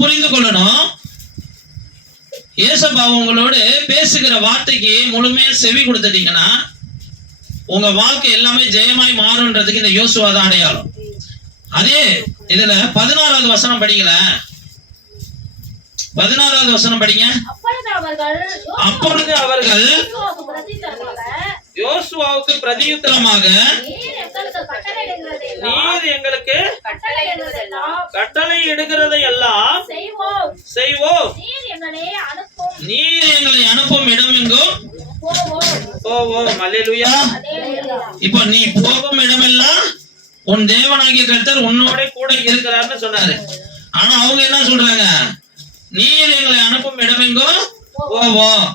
புரிந்து கொள்ளணும். ஏசப்பா உங்களோடு பேசுகிற வார்த்தைக்கு முழுமையா செவி கொடுத்துட்டீங்கன்னா உங்க வாழ்க்கை எல்லாமே ஜெயமாய் மாறுன்றதுக்கு இந்த யோசுவா தான் அடையாளம். அதே இதுல 16வது வசனம் படிக்கல, 16வது வசனம் படிங்க. அப்பொழுது அவர்கள் யோசுவாவுக்கு பிரதியுத்தரமாக, நீர் எங்களுக்கு கட்டளை இடுகிறதை எல்லாம் செய்வோம், நீர் எங்களை அனுப்பும் இடமெங்கும் போவோம். அல்லேலூயா. இப்ப நீ போகும் இடமெல்லாம் உன் தேவனாகிய கர்த்தர் உன்னோட கூட இருக்கிறார்னு சொன்னாரு. ஆனா அவங்க என்ன சொல்றாங்க? நீர் எங்களை அனுப்பும் இடமெங்கும் போவோம்.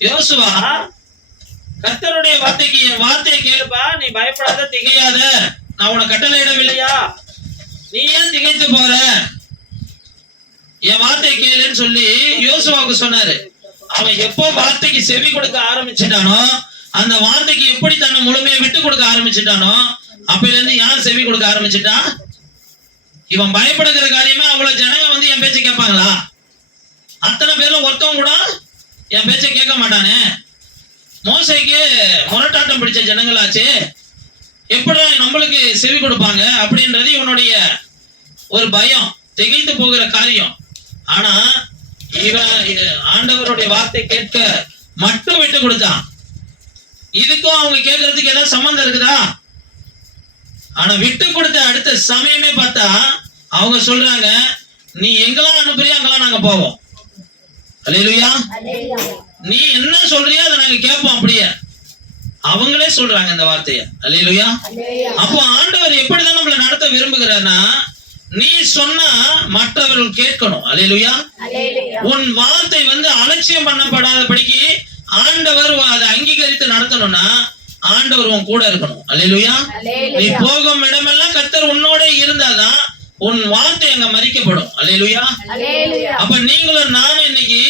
யோசுவா, கர்த்தருடைய வார்த்தையை கேளுப்பா, நீ பயப்படாத, திகையாத, நான் உனக்கு கட்டளை இடவில்லையா, நீ ஏன் திகைத்து போற, என் வார்த்தையை கேளுன்னு சொல்லி யோசுவாவுக்கு சொன்னாரு. அவன் எப்போ வார்த்தைக்கு செவி கொடுக்க ஆரம்பிச்சுட்டானோ, அந்த வார்த்தைக்கு எப்படி தன்னை முழுமையை விட்டு கொடுக்க ஆரம்பிச்சுட்டானோ, அப்பையில இருந்து யார் செவி கொடுக்க ஆரம்பிச்சுட்டா? இவன் பயப்படுகிற காரியமே அவ்வளவு ஜனங்க என் பேச்சை கேட்பாங்களா? அத்தனை பேரும் ஒருத்தவங்க கூட என் பேச்சை கேட்க மாட்டானே. மோசைக்கு முரட்டாட்டம் பிடிச்ச ஜனங்களாச்சு, எப்படி நம்மளுக்கு செவி கொடுப்பாங்க அப்படின்றது இவனுடைய ஒரு பயம், திகைத்து போகிற காரியம். ஆனா இவன் ஆண்டவருடைய வார்த்தை கேட்க மட்டும் விட்டு கொடுத்தான். இதுக்கும் அவங்க கேட்கறதுக்கு ஏதாவது சம்பந்தம் இருக்குதா? ஆனா விட்டு கொடுத்த அடுத்த சமயமே பார்த்தா அவங்க சொல்றாங்க, நீ எங்கெல்லாம் அனுப்புறியோ அங்கெல்லாம் நாங்க போவோம். அல்லேலூயா. நீ என்ன சொல்றியோ அதை நாங்க கேட்போம். அப்படியே அவங்களே சொல்றாங்க இந்த வார்த்தைய. அல்லேலூயா. அப்போ ஆண்டவர் எப்படிதான் நம்மளை நடத்த விரும்புகிறார்னா, நீ சொன்னா மற்றவர்கள் கேட்கணும். அல்லேலூயா. உன் வார்த்தை அலட்சியம் பண்ணப்படாதபடிக்கு ஆண்டவர் அதை அங்கீகரித்து நடத்தணும்னா ஆண்டவர் உன் கூட இருக்கணும். அல்லேலூயா. நீ போகும் இடமெல்லாம் கர்த்தர் உன்னோட இருந்தாதான் உன் வார்த்தை அங்க மதிக்கப்படும். அல்லேலூயா. அப்ப நீங்களும் நானும் இன்னைக்கு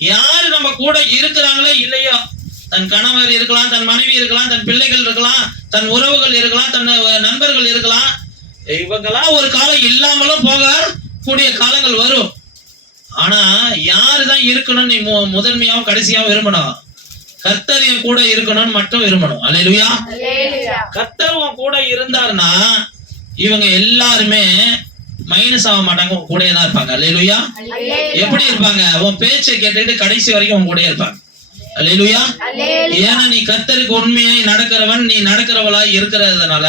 யாரு நம்ம கூட இருக்கிறாங்களோ இல்லையோ, தன் கணவர் இருக்கலாம், தன் மனைவி இருக்கலாம், தன் பிள்ளைகள் இருக்கலாம், தன் உறவுகள் இருக்கலாம், தன் நண்பர்கள் இருக்கலாம், இவங்கெல்லாம் ஒரு காலம் இல்லாமலும் போக கூடிய காலங்கள் வரும். ஆனா யாருதான் இருக்கணும் நீ முதன்மையாவும் கடைசியாவும் விரும்பணும்? கர்த்தர் என் கூட இருக்கணும்னு மட்டும் விரும்பணும். அல்லேலூயா. கர்த்தர் உன் கூட இருந்தாருன்னா இவங்க எல்லாருமே மைனஸ் ஆக மாட்டாங்க, உன் கூடயே தான் இருப்பாங்க. அல்லேலூயா. எப்படி இருப்பாங்க? உன் பேச்சை கேட்டுட்டு கடைசி வரைக்கும் உன் கூட இருப்பாங்க. அல்லேலூயா. ஏன்னா நீ கர்த்தருக்கு உண்மையாய் நடக்கிறவன், நீ நடக்கிறவளா இருக்கிறதுனால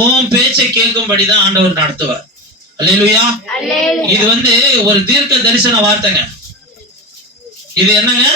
உன் பேச்சை கேட்கும்படிதான் ஆண்டவர் நடத்துவார். அல்லேலூயா. இது ஒரு தீர்க்க தரிசன வார்த்தைங்க. இது என்னங்க?